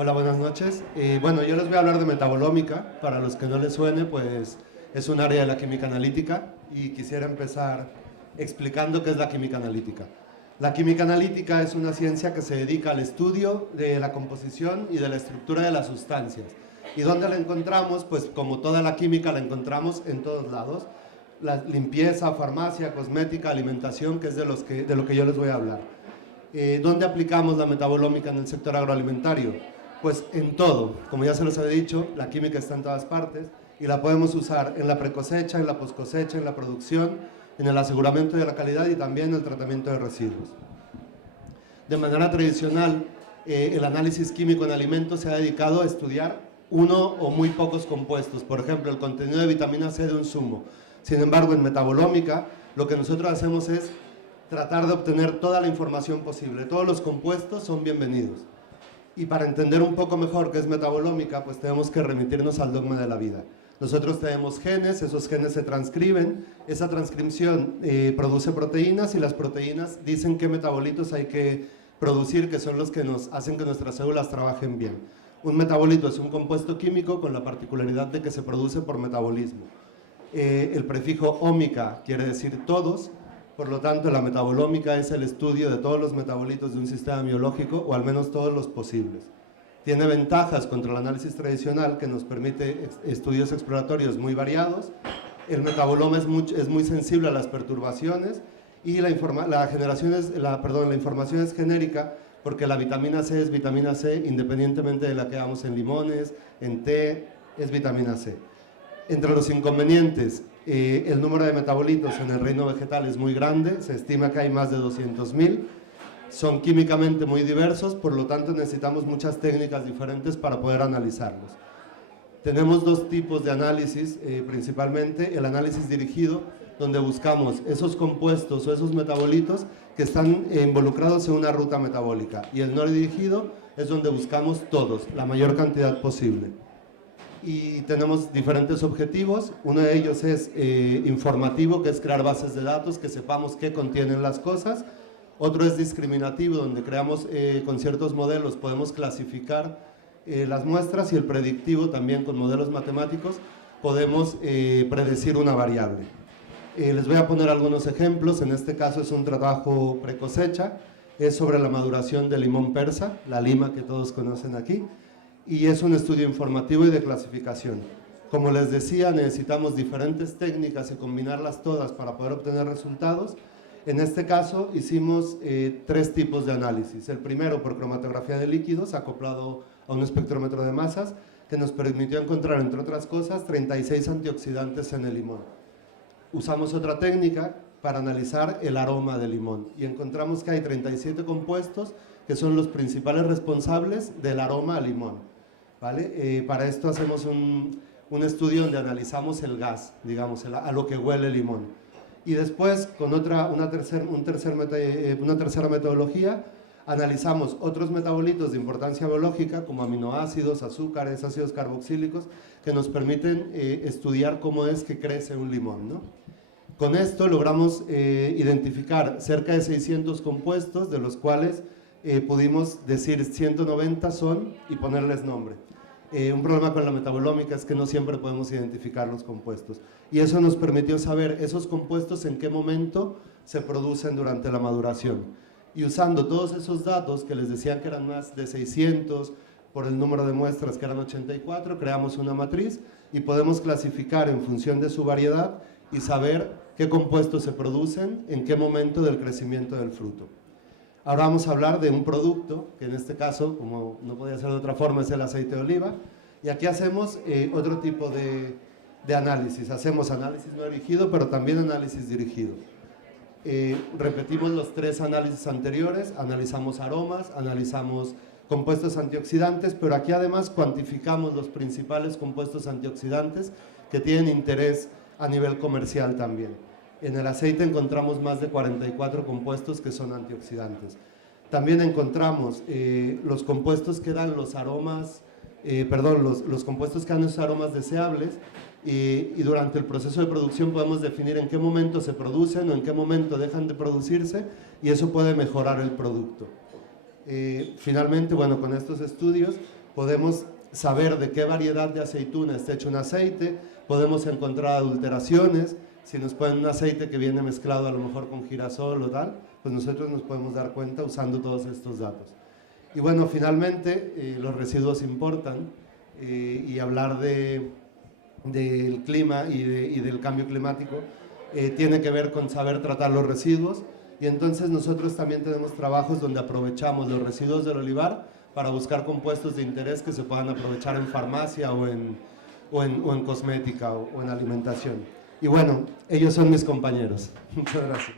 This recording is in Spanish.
Hola, buenas noches. Bueno, yo les voy a hablar de metabolómica. Para los que no les suene, pues es un área de la química analítica y quisiera empezar explicando qué es la química analítica. La química analítica es una ciencia que se dedica al estudio de la composición y de la estructura de las sustancias. ¿Y dónde la encontramos? Pues como toda la química la encontramos en todos lados. La limpieza, farmacia, cosmética, alimentación, que es de lo que yo les voy a hablar. ¿Dónde aplicamos la metabolómica en el sector agroalimentario? Pues en todo. Como ya se los había dicho, la química está en todas partes y la podemos usar en la precosecha, en la poscosecha, en la producción, en el aseguramiento de la calidad y también en el tratamiento de residuos. De manera tradicional, el análisis químico en alimentos se ha dedicado a estudiar uno o muy pocos compuestos, por ejemplo, el contenido de vitamina C de un zumo. Sin embargo, en metabolómica, lo que nosotros hacemos es tratar de obtener toda la información posible. Todos los compuestos son bienvenidos. Y para entender un poco mejor qué es metabolómica, pues tenemos que remitirnos al dogma de la vida. Nosotros tenemos genes, esos genes se transcriben, esa transcripción produce proteínas y las proteínas dicen qué metabolitos hay que producir, que son los que nos hacen que nuestras células trabajen bien. Un metabolito es un compuesto químico con la particularidad de que se produce por metabolismo. El prefijo ómica quiere decir todos, por lo tanto la metabolómica es el estudio de todos los metabolitos de un sistema biológico, o al menos todos los posibles. Tiene ventajas contra el análisis tradicional que nos permite estudios exploratorios muy variados. El metaboloma es muy sensible a las perturbaciones y la información es genérica porque la vitamina C es vitamina C independientemente de la que hagamos en limones, en té, es vitamina C. Entre los inconvenientes, el número de metabolitos en el reino vegetal es muy grande, se estima que hay más de 200.000, son químicamente muy diversos, por lo tanto necesitamos muchas técnicas diferentes para poder analizarlos. Tenemos dos tipos de análisis, principalmente el análisis dirigido, donde buscamos esos compuestos o esos metabolitos que están involucrados en una ruta metabólica, y el no dirigido es donde buscamos todos, la mayor cantidad posible. Y tenemos diferentes objetivos. Uno de ellos es informativo, que es crear bases de datos, que sepamos qué contienen las cosas. Otro es discriminativo, donde creamos con ciertos modelos, podemos clasificar las muestras, y el predictivo también con modelos matemáticos podemos predecir una variable. Les voy a poner algunos ejemplos. En este caso es un trabajo precosecha, es sobre la maduración de limón persa, la lima que todos conocen aquí, y es un estudio informativo y de clasificación. Como les decía, necesitamos diferentes técnicas y combinarlas todas para poder obtener resultados. En este caso hicimos tres tipos de análisis. El primero por cromatografía de líquidos acoplado a un espectrómetro de masas, que nos permitió encontrar, entre otras cosas, 36 antioxidantes en el limón. Usamos otra técnica para analizar el aroma del limón y encontramos que hay 37 compuestos que son los principales responsables del aroma al limón. ¿Vale? Para esto hacemos un estudio donde analizamos el gas, digamos, a lo que huele el limón. Y después, con una tercera metodología, analizamos otros metabolitos de importancia biológica, como aminoácidos, azúcares, ácidos carboxílicos, que nos permiten estudiar cómo es que crece un limón, ¿no? Con esto logramos identificar cerca de 600 compuestos, de los cuales pudimos decir 190 son y ponerles nombre. Un problema con la metabolómica es que no siempre podemos identificar los compuestos, y eso nos permitió saber esos compuestos en qué momento se producen durante la maduración. Y usando todos esos datos que les decían que eran más de 600 por el número de muestras que eran 84, creamos una matriz y podemos clasificar en función de su variedad y saber qué compuestos se producen en qué momento del crecimiento del fruto. Ahora vamos a hablar de un producto, que en este caso, como no podía ser de otra forma, es el aceite de oliva. Y aquí hacemos otro tipo de análisis. Hacemos análisis no dirigido, pero también análisis dirigido. Repetimos los tres análisis anteriores, analizamos aromas, analizamos compuestos antioxidantes, pero aquí además cuantificamos los principales compuestos antioxidantes que tienen interés a nivel comercial también. En el aceite encontramos más de 44 compuestos que son antioxidantes. También encontramos los compuestos que dan los aromas, los compuestos que dan los aromas deseables, y durante el proceso de producción podemos definir en qué momento se producen o en qué momento dejan de producirse, y eso puede mejorar el producto. Finalmente, bueno, con estos estudios podemos saber de qué variedad de aceituna está hecho un aceite, podemos encontrar adulteraciones, si nos ponen un aceite que viene mezclado a lo mejor con girasol o tal, pues nosotros nos podemos dar cuenta usando todos estos datos. Y bueno, finalmente los residuos importan, y hablar del clima y del cambio climático tiene que ver con saber tratar los residuos, y entonces nosotros también tenemos trabajos donde aprovechamos los residuos del olivar para buscar compuestos de interés que se puedan aprovechar en farmacia o en cosmética o en alimentación. Y bueno, ellos son mis compañeros. Muchas gracias.